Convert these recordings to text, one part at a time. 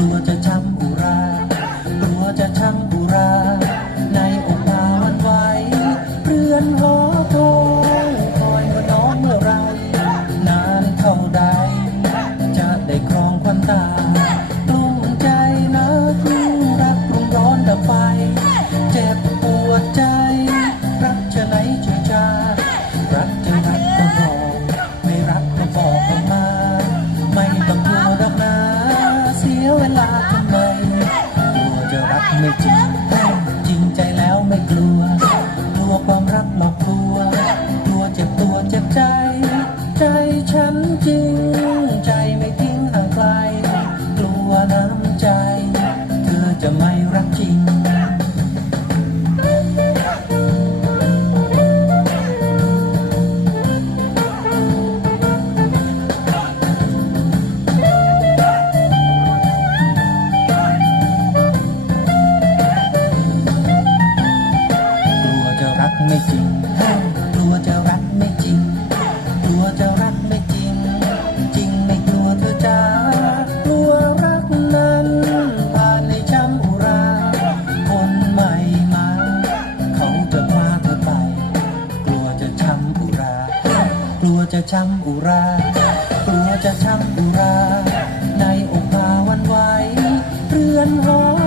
กลัวจะช้ำอุรากลัวจะช้ำ Yeah. จะช้ำอุรา กลัวจะช้ำอุรา ในอกพาวันไหวเรือนหอ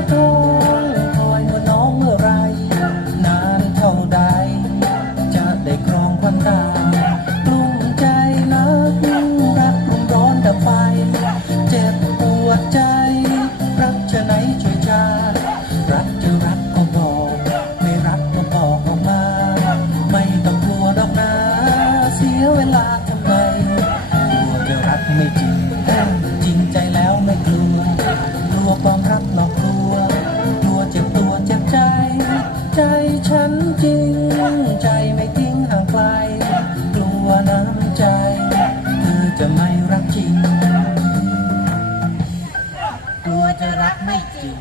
เวลาทำไมกลัวจะรักไม่จริง จริงใจแล้วไม่กลัว กลัวความรักหลอกกลัว กลัวเจ็บตัวเจ็บใจ ใจฉันจริง ใจไม่ทิ้งห่างไกล กลัวน้ำใจเธอจะไม่รักจริง กลัวจะรักไม่จริง